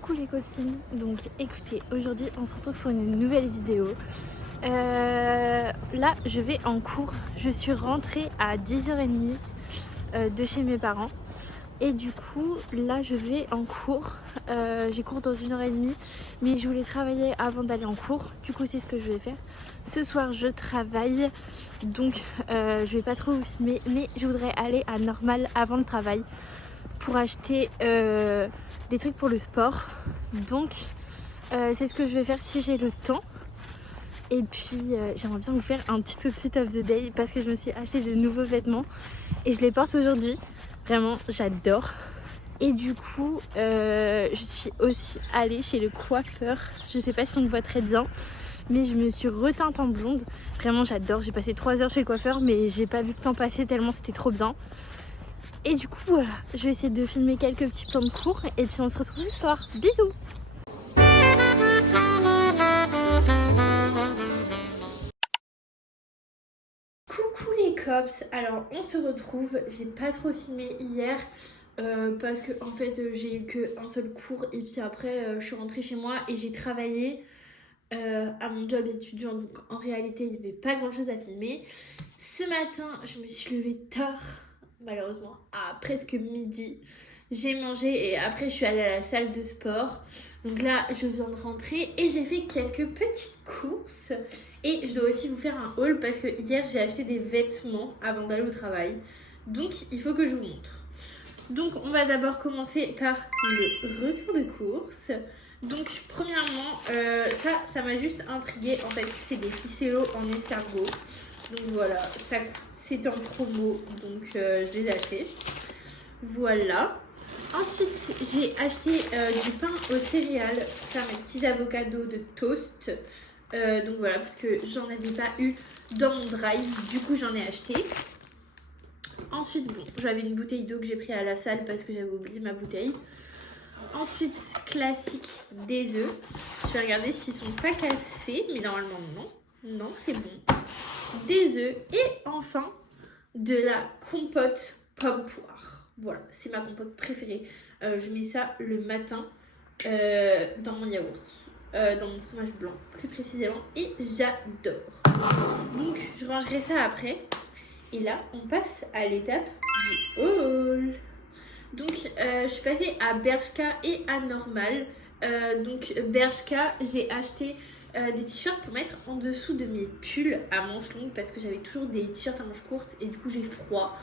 Coucou les copines, donc écoutez, aujourd'hui on se retrouve pour une nouvelle vidéo. Là je vais en cours, je suis rentrée à 10h30 de chez mes parents. Et du coup là je vais en cours, j'ai cours dans 1h30, mais je voulais travailler avant d'aller en cours. Du coup c'est ce que je vais faire. Ce soir je travaille, donc je vais pas trop vous filmer, mais je voudrais aller à Normal avant le travail pour acheter des trucs pour le sport. Donc c'est ce que je vais faire si j'ai le temps. Et puis j'aimerais bien vous faire un petit outfit of the day parce que je me suis acheté de nouveaux vêtements et je les porte aujourd'hui. Vraiment j'adore. Et du coup je suis aussi allée chez le coiffeur. Je sais pas si on me voit très bien, mais je me suis reteinte en blonde. Vraiment j'adore, j'ai passé 3 heures chez le coiffeur, mais j'ai pas vu le temps passer tellement c'était trop bien. Et du coup voilà, je vais essayer de filmer quelques petits plans de cours et puis on se retrouve ce soir. Bisous. Coucou les cops, alors on se retrouve, j'ai pas trop filmé hier parce que en fait j'ai eu qu'un seul cours et puis après je suis rentrée chez moi et j'ai travaillé à mon job étudiant, donc en réalité il n'y avait pas grand chose à filmer. Ce matin je me suis levée tard, malheureusement à presque midi, j'ai mangé et après je suis allée à la salle de sport. Donc là je viens de rentrer et j'ai fait quelques petites courses. Et je dois aussi vous faire un haul parce que hier j'ai acheté des vêtements avant d'aller au travail. Donc il faut que je vous montre. Donc on va d'abord commencer par le retour de course. Donc premièrement, ça m'a juste intriguée. En fait c'est des ficellos en escargot. Donc voilà, ça c'est en promo, donc je les ai achetés. Voilà. Ensuite j'ai acheté du pain aux céréales, faire mes petits avocados de toast. Donc voilà, parce que j'en avais pas eu dans mon drive, du coup j'en ai acheté. Ensuite, bon, j'avais une bouteille d'eau que j'ai pris à la salle parce que j'avais oublié ma bouteille. Ensuite, classique, des œufs. Je vais regarder s'ils sont pas cassés, mais normalement non. Non, c'est bon. Des œufs et enfin de la compote pomme poire. Voilà, c'est ma compote préférée. Je mets ça le matin dans mon yaourt. Dans mon fromage blanc plus précisément, et j'adore. Donc je rangerai ça après. Et là on passe à l'étape du haul. Donc je suis passée à Bershka et à Normal. Donc Bershka, j'ai acheté des t-shirts pour mettre en dessous de mes pulls à manches longues parce que j'avais toujours des t-shirts à manches courtes et du coup j'ai froid.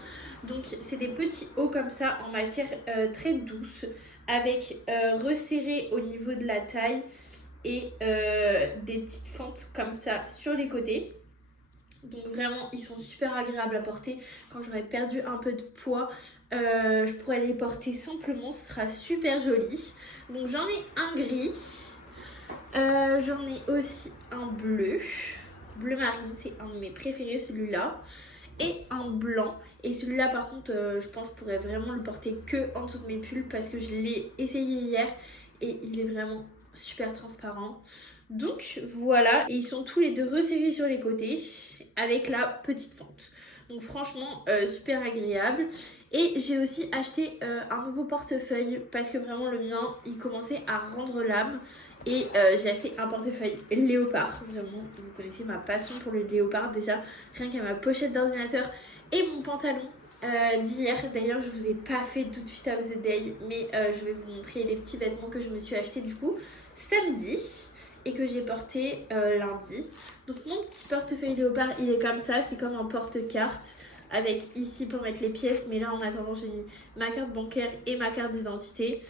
Donc c'est des petits hauts comme ça en matière très douce avec resserré au niveau de la taille et des petites fentes comme ça sur les côtés. Donc vraiment ils sont super agréables à porter. Quand j'aurai perdu un peu de poids, je pourrais les porter simplement, ce sera super joli. Donc j'en ai un gris, j'en ai aussi un bleu marine, c'est un de mes préférés celui-là, et un blanc. Et celui-là par contre je pense que je pourrais vraiment le porter que en dessous de mes pulls parce que je l'ai essayé hier et il est vraiment super transparent. Donc voilà, et ils sont tous les deux resserrés sur les côtés avec la petite fente. Donc franchement super agréable. Et j'ai aussi acheté un nouveau portefeuille parce que vraiment le mien il commençait à rendre l'âme. Et j'ai acheté un portefeuille léopard. Vraiment, vous connaissez ma passion pour le léopard déjà. Rien qu'à ma pochette d'ordinateur et mon pantalon d'hier. D'ailleurs je vous ai pas fait d'outfit of the day, mais je vais vous montrer les petits vêtements que je me suis acheté du coup samedi et que j'ai porté lundi. Donc mon petit portefeuille léopard il est comme ça, c'est comme un porte-carte avec ici pour mettre les pièces, mais là en attendant j'ai mis ma carte bancaire et ma carte d'identité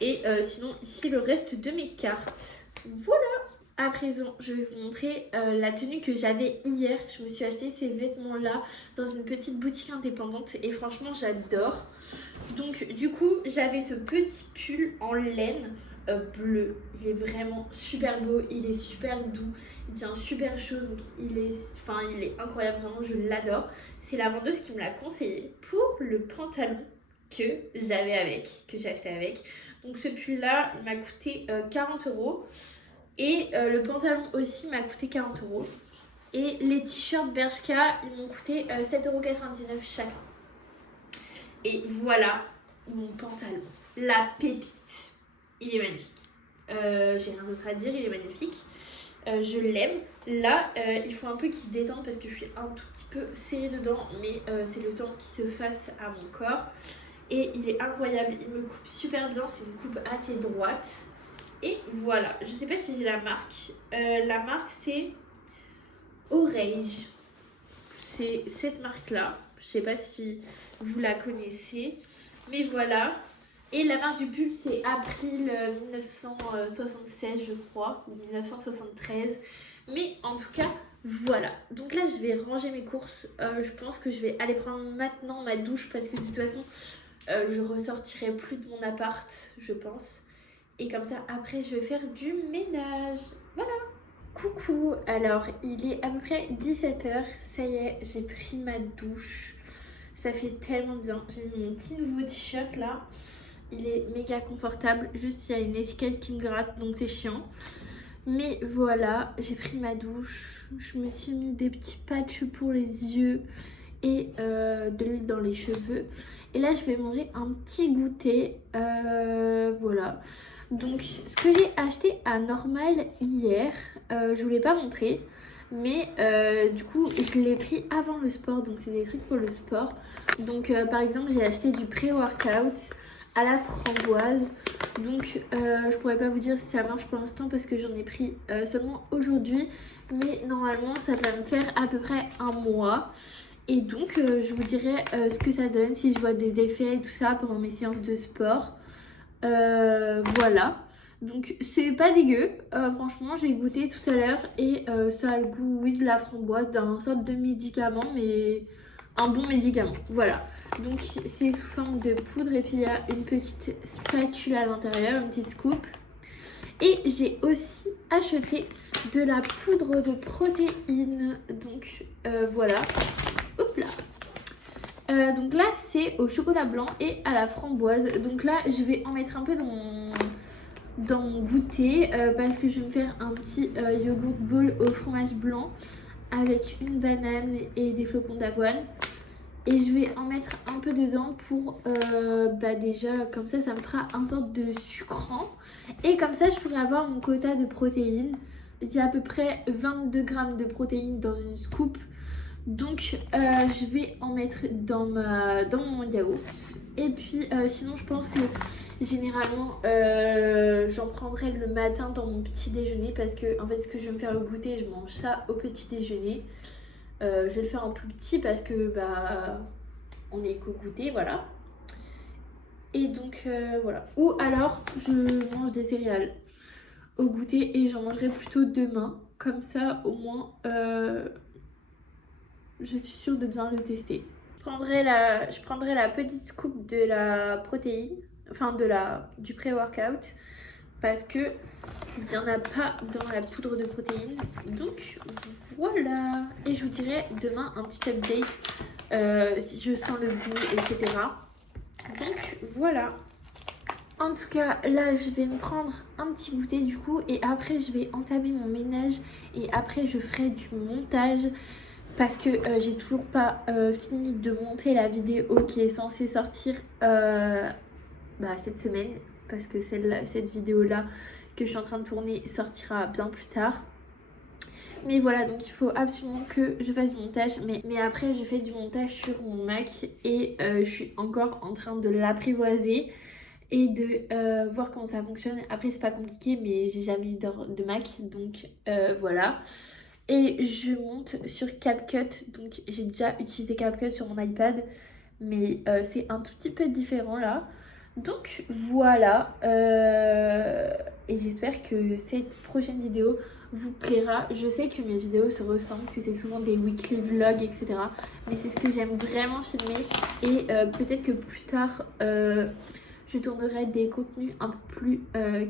et sinon ici le reste de mes cartes. Voilà. À présent, je vais vous montrer la tenue que j'avais hier. Je me suis acheté ces vêtements-là dans une petite boutique indépendante et franchement, j'adore. Donc, du coup, j'avais ce petit pull en laine bleu. Il est vraiment super beau, il est super doux, il tient super chaud, donc il est incroyable, vraiment, je l'adore. C'est la vendeuse qui me l'a conseillé pour le pantalon que j'ai acheté avec. Donc, ce pull-là, il m'a coûté 40 €. Et le pantalon aussi m'a coûté 40 €. Et les t-shirts Bershka, ils m'ont coûté 7,99 € chacun. Et voilà mon pantalon. La pépite. Il est magnifique. J'ai rien d'autre à dire, il est magnifique. Je l'aime. Là, il faut un peu qu'il se détende parce que je suis un tout petit peu serrée dedans, mais c'est le temps qu'il se fasse à mon corps. Et il est incroyable, il me coupe super bien, c'est une coupe assez droite. Et voilà, je sais pas si j'ai la marque. La marque c'est Orange. C'est cette marque-là. Je sais pas si vous la connaissez. Mais voilà. Et la marque du pull c'est April 1976 je crois. Ou 1973. Mais en tout cas, voilà. Donc là je vais ranger mes courses. Je pense que je vais aller prendre maintenant ma douche. Parce que de toute façon je ressortirai plus de mon appart, je pense. Et comme ça, après, je vais faire du ménage. Voilà. Coucou. Alors, il est à peu près 17h. Ça y est, j'ai pris ma douche. Ça fait tellement bien. J'ai mis mon petit nouveau t-shirt là. Il est méga confortable. Juste, il y a une étiquette qui me gratte, donc c'est chiant. Mais voilà, j'ai pris ma douche. Je me suis mis des petits patchs pour les yeux et de l'huile dans les cheveux. Et là, je vais manger un petit goûter. Voilà. Donc, ce que j'ai acheté à Normal hier, je vous l'ai pas montré. Mais du coup, je l'ai pris avant le sport. Donc, c'est des trucs pour le sport. Donc, par exemple, j'ai acheté du pré-workout à la framboise. Donc, je pourrais pas vous dire si ça marche pour l'instant parce que j'en ai pris seulement aujourd'hui. Mais normalement, ça va me faire à peu près un mois. Et donc, je vous dirai ce que ça donne, si je vois des effets et tout ça pendant mes séances de sport. Voilà. Donc, c'est pas dégueu. Franchement, j'ai goûté tout à l'heure et ça a le goût, oui, de la framboise, d'un sorte de médicament, mais un bon médicament. Voilà. Donc, c'est sous forme de poudre et puis il y a une petite spatule à l'intérieur, une petite scoop. Et j'ai aussi acheté de la poudre de protéines. Donc, voilà. Hop là. Donc là c'est au chocolat blanc et à la framboise. Donc là je vais en mettre un peu dans mon goûter parce que je vais me faire un petit yogourt bowl au fromage blanc avec une banane et des flocons d'avoine. Et je vais en mettre un peu dedans pour déjà comme ça me fera un sorte de sucrant. Et comme ça je pourrai avoir mon quota de protéines. Il y a à peu près 22 grammes de protéines dans une scoop. Donc je vais en mettre dans mon yaourt. Et puis sinon je pense que généralement j'en prendrai le matin dans mon petit déjeuner. Parce que en fait ce que je vais me faire au goûter, je mange ça au petit déjeuner. Je vais le faire en plus petit parce que on est qu'au goûter, voilà. Et donc voilà. Ou alors je mange des céréales au goûter et j'en mangerai plutôt demain. Comme ça au moins je suis sûre de bien le tester. Je prendrai la petite scoop de la protéine, enfin du pré-workout, parce que il n'y en a pas dans la poudre de protéines. Donc voilà. Et je vous dirai demain un petit update si je sens le goût, etc. Donc voilà. En tout cas, là, je vais me prendre un petit goûter du coup et après, je vais entamer mon ménage et après, je ferai du montage. Parce que j'ai toujours pas fini de monter la vidéo qui est censée sortir cette semaine. Parce que cette vidéo-là que je suis en train de tourner sortira bien plus tard. Mais voilà, donc il faut absolument que je fasse du montage. Mais après, je fais du montage sur mon Mac et je suis encore en train de l'apprivoiser et de voir comment ça fonctionne. Après, c'est pas compliqué, mais j'ai jamais eu de Mac, donc voilà. Et je monte sur CapCut, donc j'ai déjà utilisé CapCut sur mon iPad, mais c'est un tout petit peu différent là. Donc voilà, et j'espère que cette prochaine vidéo vous plaira. Je sais que mes vidéos se ressemblent, que c'est souvent des weekly vlogs, etc. Mais c'est ce que j'aime vraiment filmer et peut-être que plus tard... je tournerai des contenus un peu plus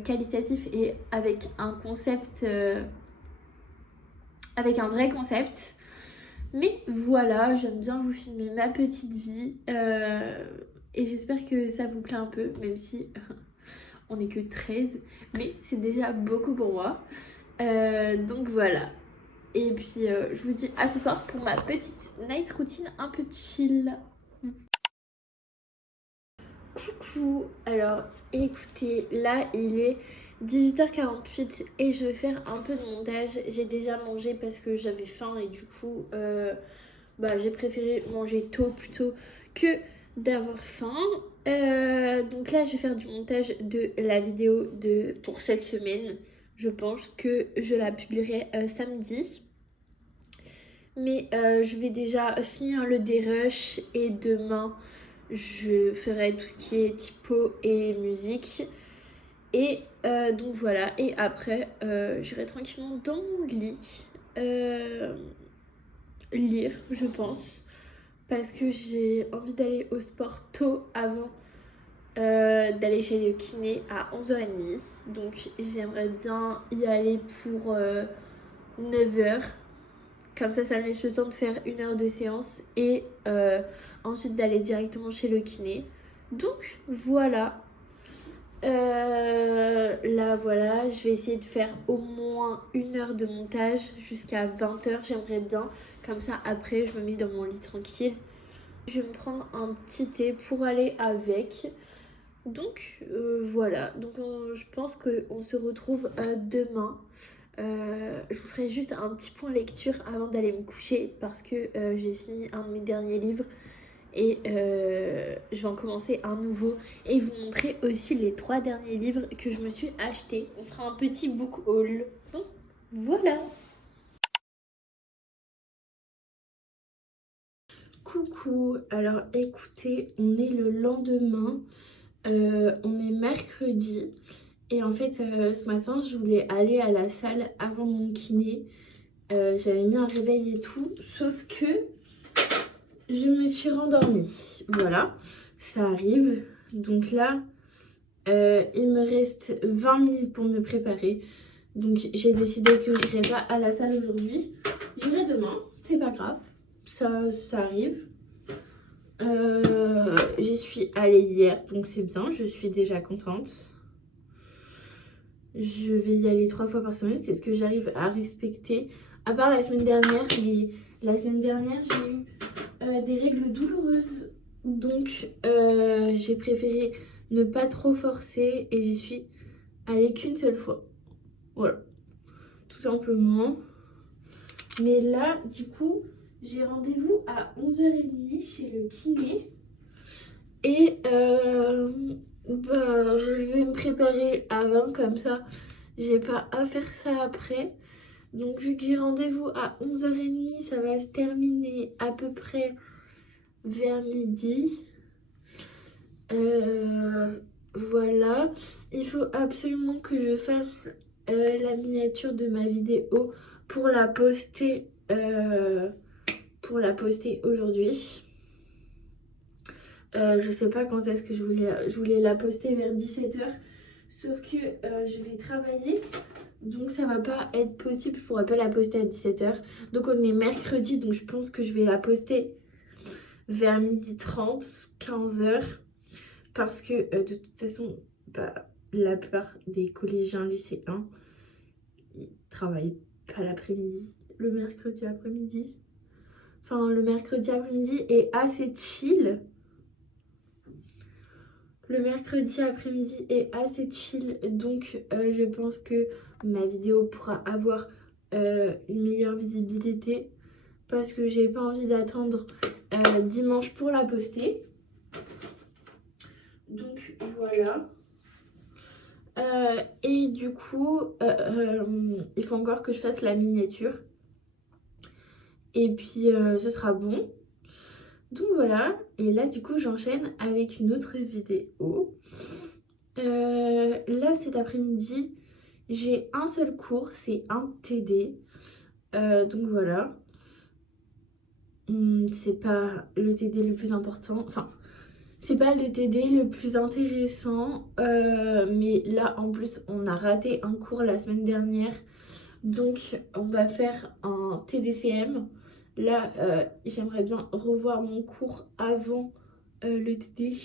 qualitatifs et avec un concept... avec un vrai concept. Mais voilà, j'aime bien vous filmer ma petite vie. Et j'espère que ça vous plaît un peu, même si on n'est que 13. Mais c'est déjà beaucoup pour moi. Donc voilà. Et puis je vous dis à ce soir pour ma petite night routine un peu chill. Coucou. Alors écoutez, là il est 18h48 et je vais faire un peu de montage. J'ai déjà mangé parce que j'avais faim et du coup j'ai préféré manger tôt plutôt que d'avoir faim. Donc là je vais faire du montage de la vidéo pour cette semaine. Je pense que je la publierai samedi. Mais je vais déjà finir le dérush et demain je ferai tout ce qui est typo et musique. Et donc voilà, et après j'irai tranquillement dans mon lit lire, je pense, parce que j'ai envie d'aller au sport tôt avant d'aller chez le kiné à 11h30. Donc j'aimerais bien y aller pour 9h. Comme ça me laisse le temps de faire 1 heure de séance et ensuite d'aller directement chez le kiné. Donc voilà. Là voilà, je vais essayer de faire au moins 1 heure de montage jusqu'à 20h, j'aimerais bien. Comme ça après je me mets dans mon lit tranquille. Je vais me prendre un petit thé pour aller avec. Donc voilà, donc je pense qu'on se retrouve demain. Je vous ferai juste un petit point lecture avant d'aller me coucher parce que j'ai fini un de mes derniers livres et je vais en commencer un nouveau et vous montrer aussi les 3 derniers livres que je me suis achetés. On fera un petit book haul. Donc voilà. Coucou, alors écoutez, on est le lendemain, on est mercredi et en fait ce matin je voulais aller à la salle avant mon kiné. J'avais mis un réveil et tout, sauf que je me suis rendormie. Voilà, ça arrive. Donc là, il me reste 20 minutes pour me préparer. Donc j'ai décidé que je n'irai pas à la salle aujourd'hui. J'irai demain, c'est pas grave. Ça arrive. J'y suis allée hier, donc c'est bien. Je suis déjà contente. Je vais y aller 3 fois par semaine. C'est ce que j'arrive à respecter. À part la semaine dernière. La semaine dernière, j'ai eu des règles douloureuses. Donc j'ai préféré ne pas trop forcer et j'y suis allée qu'une seule fois. Voilà, tout simplement. Mais là, du coup, j'ai rendez-vous à 11h30 chez le kiné. Et je vais me préparer avant, comme ça, j'ai pas à faire ça après. Donc vu que j'ai rendez-vous à 11h30, ça va se terminer à peu près vers midi. Voilà, il faut absolument que je fasse la miniature de ma vidéo pour la poster aujourd'hui. Je sais pas quand est-ce que je voulais la poster vers 17h, sauf que je vais travailler, donc ça va pas être possible, je pourrais pas la poster à 17h. Donc on est mercredi, donc je pense que je vais la poster vers 12h30, 15h. Parce que de toute façon, la plupart des collégiens lycéens, ils travaillent pas l'après-midi, le mercredi après-midi. Enfin, le mercredi après-midi est assez chill. Le mercredi après-midi est assez chill, donc je pense que ma vidéo pourra avoir une meilleure visibilité. Parce que j'ai pas envie d'attendre dimanche pour la poster. Donc voilà. Et du coup, il faut encore que je fasse la miniature. Et puis, ce sera bon. Donc voilà. Et là, du coup, j'enchaîne avec une autre vidéo. Là, cet après-midi, j'ai un seul cours. C'est un TD. Donc voilà. C'est pas le TD le plus important. Enfin, c'est pas le TD le plus intéressant, mais là en plus on a raté un cours la semaine dernière, donc on va faire un TDCM. Là j'aimerais bien revoir mon cours avant le TD,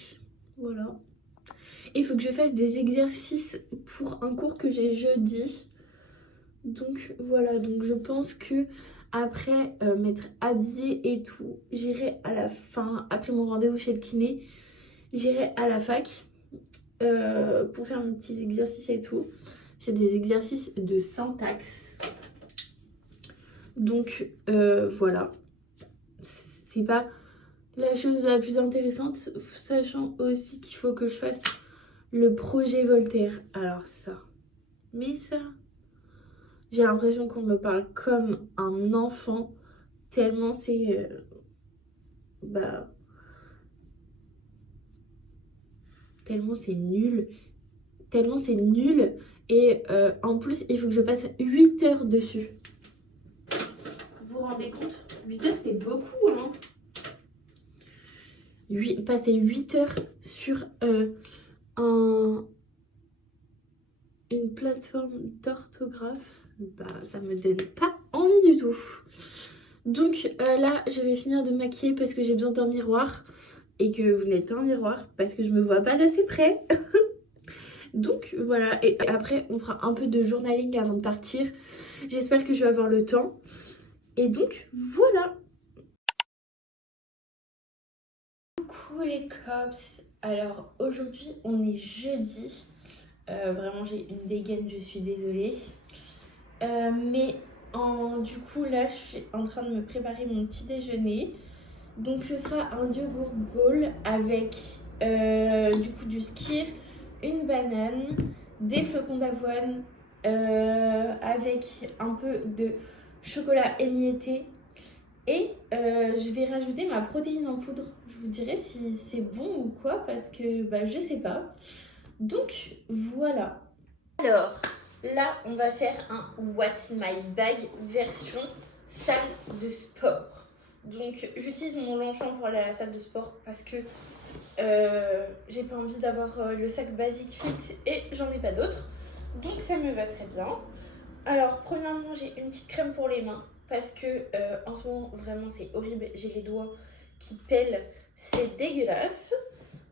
voilà. Et il faut que je fasse des exercices pour un cours que j'ai jeudi. Donc voilà, donc je pense que après m'être habillée et tout, j'irai à la fin, après mon rendez-vous chez le kiné, j'irai à la fac pour faire mes petits exercices et tout. c'est des exercices de syntaxe. Donc voilà, c'est pas la chose la plus intéressante, sachant aussi qu'il faut que je fasse le projet Voltaire. Alors ça, mais ça, j'ai l'impression qu'on me parle comme un enfant, tellement c'est tellement c'est nul. Tellement c'est nul. Et en plus, il faut que je passe 8 heures dessus. Vous vous rendez compte? 8 heures, c'est beaucoup, hein? Passer 8 heures sur une plateforme d'orthographe, ça me donne pas envie du tout. Donc là, je vais finir de maquiller parce que j'ai besoin d'un miroir. Et que vous n'êtes pas un miroir parce que je me vois pas d'assez près. Donc voilà, et après on fera un peu de journaling avant de partir. J'espère que je vais avoir le temps. Et donc voilà. Coucou les cops. Alors aujourd'hui on est jeudi. Vraiment j'ai une dégaine, je suis désolée. Du coup là je suis en train de me préparer mon petit déjeuner. Donc ce sera un yogurt bowl avec du coup du skyr, une banane, des flocons d'avoine avec un peu de chocolat émietté et je vais rajouter ma protéine en poudre. Je vous dirai si c'est bon ou quoi parce que je sais pas. Donc voilà. Alors là on va faire un What's My Bag version salle de sport. Donc j'utilise mon Longchamp pour aller à la salle de sport parce que j'ai pas envie d'avoir le sac basique fit et j'en ai pas d'autres. Donc ça me va très bien. Alors premièrement j'ai une petite crème pour les mains parce que en ce moment vraiment c'est horrible. J'ai les doigts qui pèlent, c'est dégueulasse.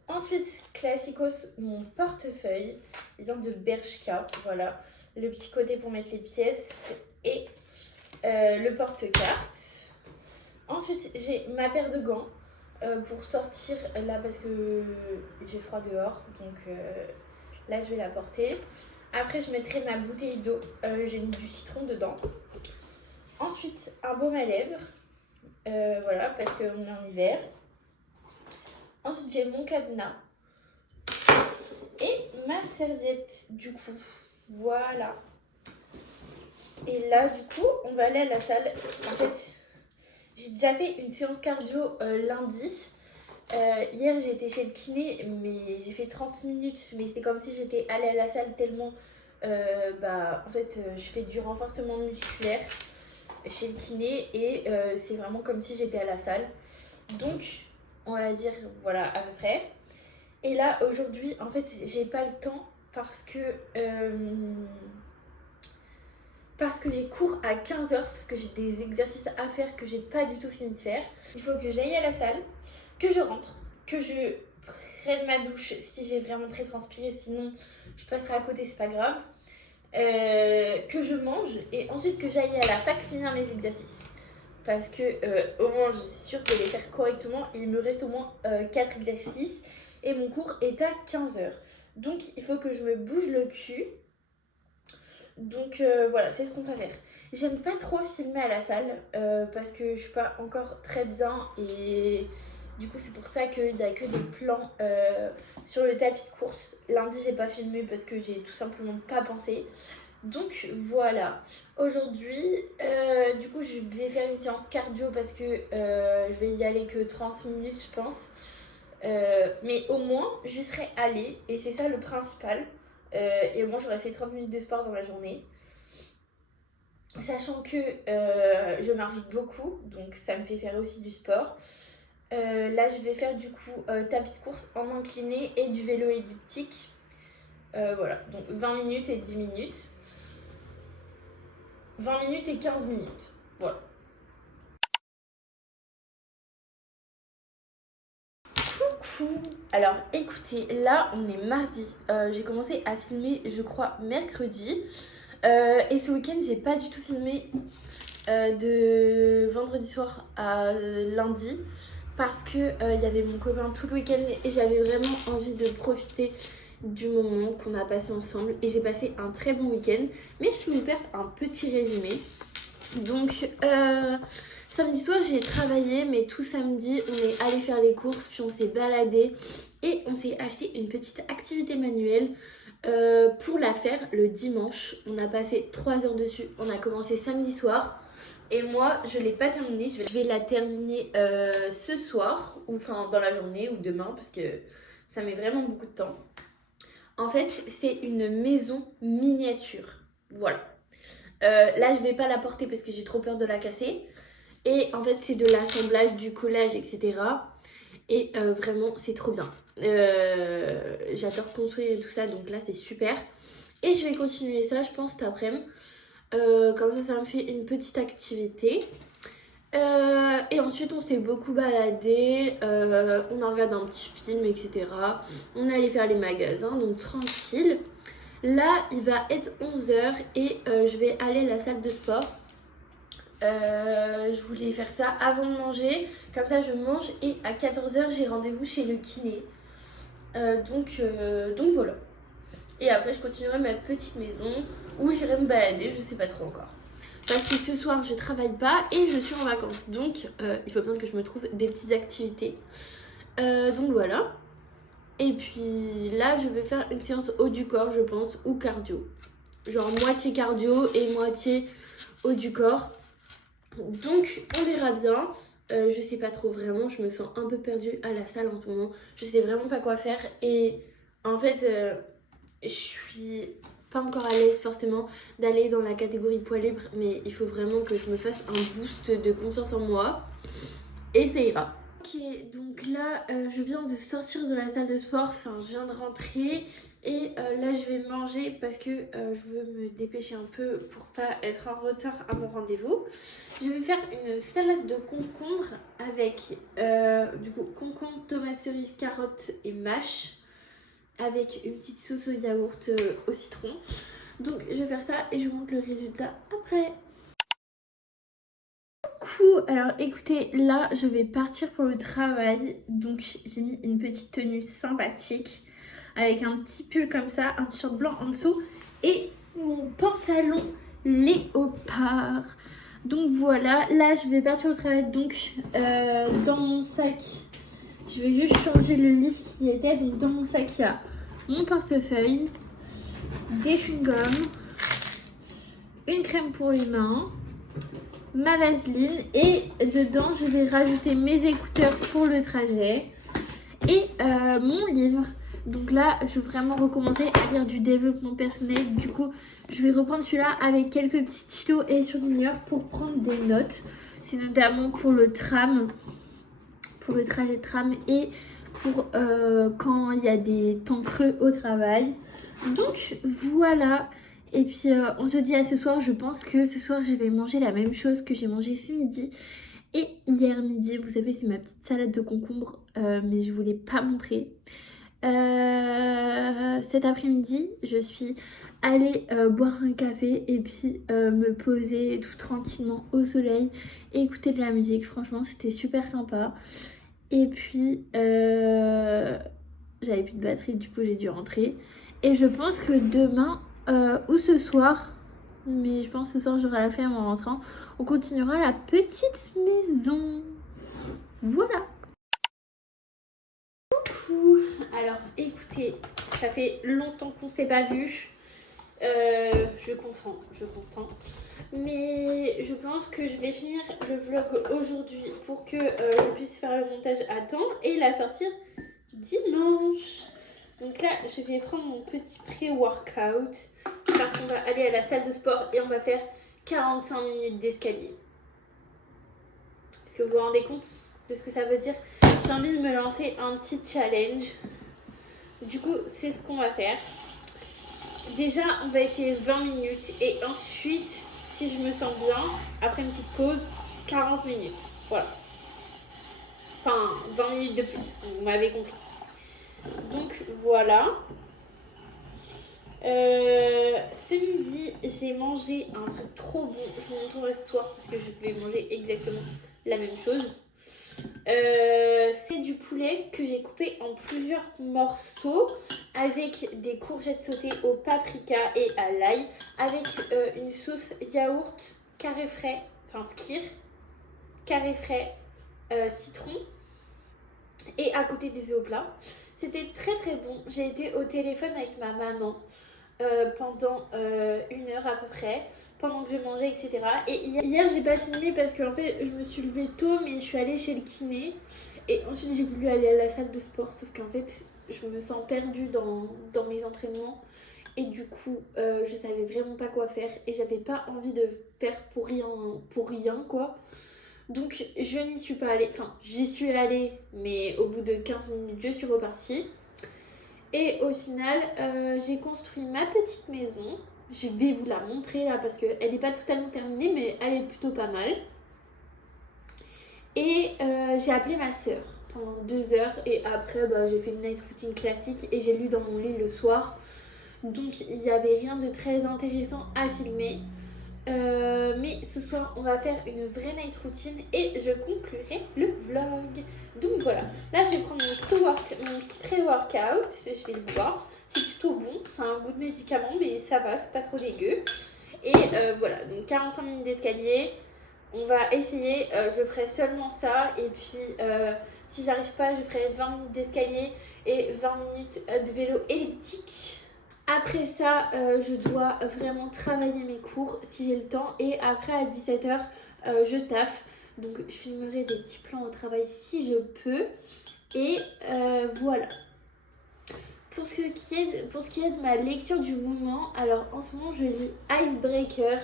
Ensuite classicos, mon portefeuille, il vient de Bershka, voilà. Le petit côté pour mettre les pièces et le porte-carte. Ensuite, j'ai ma paire de gants pour sortir là parce que il fait froid dehors. Donc là, je vais la porter. Après, je mettrai ma bouteille d'eau. J'ai mis du citron dedans. Ensuite, un baume à lèvres. Voilà, parce qu'on est en hiver. Ensuite, j'ai mon cadenas. Et ma serviette, du coup. Voilà. Et là, du coup, on va aller à la salle. En fait... J'ai déjà fait une séance cardio lundi. Hier, j'ai été chez le kiné, mais j'ai fait 30 minutes. Mais c'était comme si j'étais allée à la salle tellement... en fait, je fais du renforcement musculaire chez le kiné. Et c'est vraiment comme si j'étais à la salle. Donc, on va dire, voilà, à peu près. Et là, aujourd'hui, en fait, j'ai pas le temps parce que j'ai cours à 15h, sauf que j'ai des exercices à faire que j'ai pas du tout fini de faire. Il faut que j'aille à la salle, que je rentre, que je prenne ma douche si j'ai vraiment très transpiré, sinon je passerai à côté, c'est pas grave. Que je mange et ensuite que j'aille à la fac finir mes exercices. Parce que au moins je suis sûre de les faire correctement. Il me reste au moins 4 exercices et mon cours est à 15h. Donc il faut que je me bouge le cul. Donc voilà, c'est ce qu'on va faire. J'aime pas trop filmer à la salle parce que je suis pas encore très bien et du coup c'est pour ça qu'il n'y a que des plans sur le tapis de course. Lundi j'ai pas filmé parce que j'ai tout simplement pas pensé. Donc voilà, aujourd'hui du coup je vais faire une séance cardio parce que je vais y aller que 30 minutes je pense. Mais au moins j'y serai allée et c'est ça le principal. Et au moins j'aurais fait 30 minutes de sport dans la journée. Sachant que je marche beaucoup, donc ça me fait faire aussi du sport. Là je vais faire du coup tapis de course en incliné et du vélo elliptique. Voilà, donc 20 minutes et 10 minutes. 20 minutes et 15 minutes. Voilà. Coucou. Alors écoutez, là on est mardi. J'ai commencé à filmer je crois mercredi. Et ce week-end j'ai pas du tout filmé de vendredi soir à lundi. Parce que il y avait mon copain tout le week-end et j'avais vraiment envie de profiter du moment qu'on a passé ensemble et j'ai passé un très bon week-end. Mais je peux vous faire un petit résumé. Donc, samedi soir, j'ai travaillé, mais tout samedi, on est allé faire les courses, puis on s'est baladé et on s'est acheté une petite activité manuelle pour la faire le dimanche. On a passé 3 heures dessus. On a commencé samedi soir et moi, je ne l'ai pas terminée. Je vais la terminer ce soir, ou enfin dans la journée ou demain, parce que ça met vraiment beaucoup de temps. En fait, c'est une maison miniature. Voilà. Là, je vais pas la porter parce que j'ai trop peur de la casser. Et en fait, c'est de l'assemblage, du collage, etc. Et vraiment, c'est trop bien. J'adore construire et tout ça, donc là, c'est super. Et je vais continuer ça, je pense, cet après-midi. Comme ça me fait une petite activité. Et ensuite, on s'est beaucoup baladé. On a regardé un petit film, etc. On est allé faire les magasins, donc tranquille. Là, il va être 11h et je vais aller à la salle de sport. Je voulais faire ça avant de manger. Comme ça, je mange et à 14h, j'ai rendez-vous chez le kiné. Donc voilà. Et après, je continuerai ma petite maison où j'irai me balader, je sais pas trop encore. Parce que ce soir, je travaille pas et je suis en vacances. Donc, il faut bien que je me trouve des petites activités. Donc voilà. Et puis là, je vais faire une séance haut du corps, je pense, ou cardio. Genre moitié cardio et moitié haut du corps. Donc, on verra bien. Je sais pas trop vraiment, je me sens un peu perdue à la salle en ce moment. Je sais vraiment pas quoi faire. Et en fait, je suis pas encore à l'aise forcément d'aller dans la catégorie poids libre. Mais il faut vraiment que je me fasse un boost de confiance en moi. Et ça ira. Ok, donc là, je viens de sortir de la salle de sport, enfin, je viens de rentrer et là, je vais manger parce que je veux me dépêcher un peu pour pas être en retard à mon rendez-vous. Je vais faire une salade de concombre avec du coup concombre, tomates cerises, carottes et mâche avec une petite sauce au yaourt au citron. Donc, je vais faire ça et je vous montre le résultat après. Alors écoutez, là je vais partir pour le travail. Donc j'ai mis une petite tenue sympathique avec un petit pull comme ça, un t-shirt blanc en dessous et mon pantalon léopard. Donc voilà, là je vais partir au travail. Donc dans mon sac, je vais juste changer le livre qui était. Donc dans mon sac il y a mon portefeuille, des chewing-gums, une crème pour les mains, ma vaseline et dedans je vais rajouter mes écouteurs pour le trajet et mon livre. Donc là je vais vraiment recommencer à lire du développement personnel. Du coup je vais reprendre celui-là avec quelques petits stylos et surligneurs pour prendre des notes. C'est notamment pour le tram, pour le trajet de tram et pour quand il y a des temps creux au travail. Donc voilà. Et puis on se dit à ce soir. Je pense que ce soir je vais manger la même chose que j'ai mangé ce midi et hier midi. Vous savez, c'est ma petite salade de concombre, mais je ne vous l'ai pas montré. Cet après-midi, je suis allée boire un café et puis me poser tout tranquillement au soleil et écouter de la musique. Franchement, c'était super sympa. Et puis j'avais plus de batterie, du coup j'ai dû rentrer. Et je pense que demain ou ce soir, mais je pense que ce soir j'aurai la flemme en rentrant, on continuera la petite maison. Voilà. Coucou. Alors écoutez, ça fait longtemps qu'on s'est pas vu. Je consens. Mais je pense que je vais finir le vlog aujourd'hui pour que je puisse faire le montage à temps et la sortir dimanche. Donc là, je vais prendre mon petit pré-workout parce qu'on va aller à la salle de sport et on va faire 45 minutes d'escalier. Est-ce que vous vous rendez compte de ce que ça veut dire? J'ai envie de me lancer un petit challenge. Du coup, c'est ce qu'on va faire. Déjà, on va essayer 20 minutes et ensuite, si je me sens bien, après une petite pause, 40 minutes. Voilà. Enfin, 20 minutes de plus, vous m'avez compris. Donc voilà. Ce midi, j'ai mangé un truc trop bon. Je vous montrerai ce soir parce que je vais manger exactement la même chose. C'est du poulet que j'ai coupé en plusieurs morceaux avec des courgettes sautées au paprika et à l'ail, avec une sauce yaourt carré frais, enfin skyr, carré frais, citron, et à côté des œufs au plat. C'était très très bon. J'ai été au téléphone avec ma maman pendant 1 heure à peu près, pendant que je mangeais, etc. Et hier j'ai pas filmé parce que en fait je me suis levée tôt, mais je suis allée chez le kiné. Et ensuite j'ai voulu aller à la salle de sport, sauf qu'en fait je me sens perdue dans mes entraînements. Et du coup je savais vraiment pas quoi faire et j'avais pas envie de faire pour rien quoi. Donc je n'y suis pas allée, enfin j'y suis allée, mais au bout de 15 minutes je suis repartie. Et au final j'ai construit ma petite maison. Je vais vous la montrer là parce qu'elle n'est pas totalement terminée, mais elle est plutôt pas mal. Et j'ai appelé ma soeur pendant 2 heures et après j'ai fait une night routine classique et j'ai lu dans mon lit le soir. Donc il n'y avait rien de très intéressant à filmer. Mais ce soir on va faire une vraie night routine et je conclurai le vlog. Donc voilà, là je vais prendre mon petit pré-workout, je vais le boire. C'est plutôt bon, c'est un goût de médicament mais ça va, c'est pas trop dégueu. Et voilà, donc 45 minutes d'escalier. On va essayer, je ferai seulement ça et puis si j'arrive pas je ferai 20 minutes d'escalier et 20 minutes de vélo elliptique. Après ça je dois vraiment travailler mes cours si j'ai le temps et après à 17h je taffe. Donc je filmerai des petits plans au travail si je peux et voilà. Pour ce qui est de ma lecture du moment, alors en ce moment je lis Icebreaker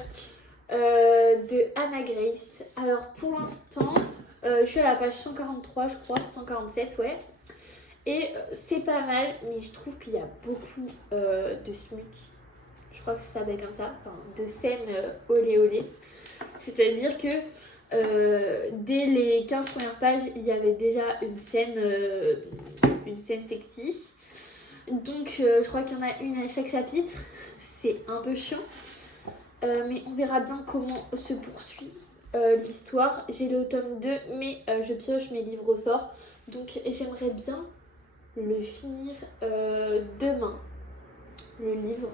de Anna Grace. Alors pour l'instant je suis à la page 143 je crois, 147 ouais. Et c'est pas mal mais je trouve qu'il y a beaucoup de smut, je crois que ça s'appelle comme ça, enfin, de scènes olé olé. C'est-à-dire que dès les 15 premières pages il y avait déjà une scène sexy. Donc je crois qu'il y en a une à chaque chapitre, c'est un peu chiant. Mais on verra bien comment se poursuit l'histoire. J'ai le tome 2 mais je pioche mes livres au sort. Donc j'aimerais bien le finir demain, le livre.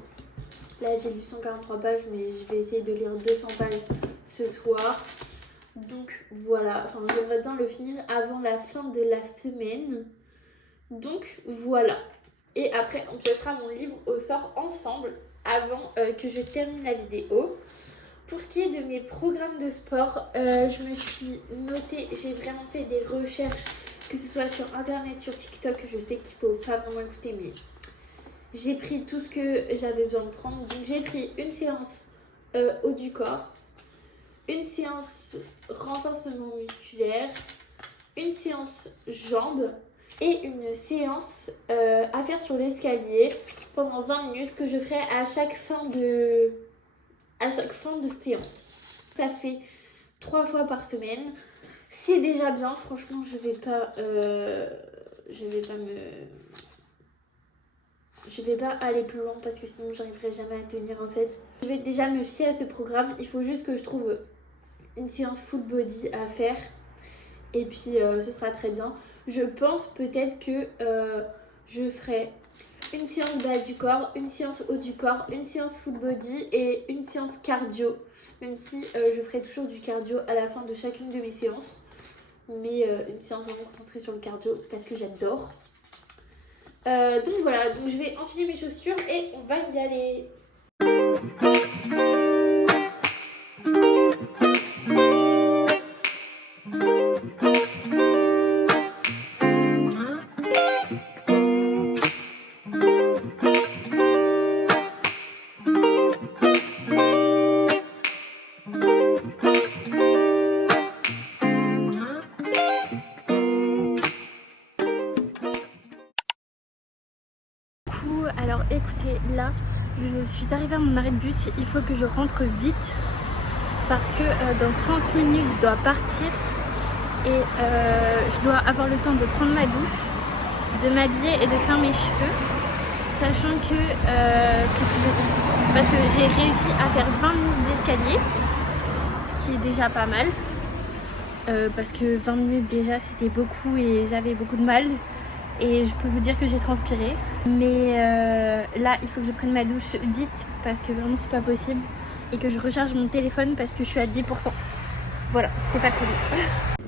Là j'ai lu 143 pages mais je vais essayer de lire 200 pages ce soir. Donc voilà, enfin j'aimerais bien le finir avant la fin de la semaine. Donc voilà. Et après on piochera mon livre au sort ensemble avant que je termine la vidéo. Pour ce qui est de mes programmes de sport, je me suis notée, j'ai vraiment fait des recherches, que ce soit sur internet, sur TikTok, je sais qu'il faut pas vraiment écouter, mais j'ai pris tout ce que j'avais besoin de prendre. Donc j'ai pris une séance haut du corps, une séance renforcement musculaire, une séance jambes et une séance à faire sur l'escalier pendant 20 minutes que je ferai à chaque fin de séance. Ça fait 3 fois par semaine. C'est déjà bien, franchement je vais pas aller plus loin parce que sinon j'arriverai jamais à tenir en fait. Je vais déjà me fier à ce programme, il faut juste que je trouve une séance full body à faire et puis ce sera très bien. Je pense peut-être que je ferai une séance bas du corps, une séance haut du corps, une séance full body et une séance cardio. Même si je ferai toujours du cardio à la fin de chacune de mes séances. Mais une séance vraiment concentrée sur le cardio parce que j'adore. Donc voilà, donc je vais enfiler mes chaussures et on va y aller. Alors écoutez, là je suis arrivée à mon arrêt de bus, il faut que je rentre vite parce que dans 30 minutes je dois partir et je dois avoir le temps de prendre ma douche, de m'habiller et de faire mes cheveux, sachant que parce que j'ai réussi à faire 20 minutes d'escalier, ce qui est déjà pas mal parce que 20 minutes déjà c'était beaucoup et j'avais beaucoup de mal. et je peux vous dire que j'ai transpiré. Mais là, il faut que je prenne ma douche vite parce que vraiment c'est pas possible et que je recharge mon téléphone parce que je suis à 10%. Voilà, c'est pas cool.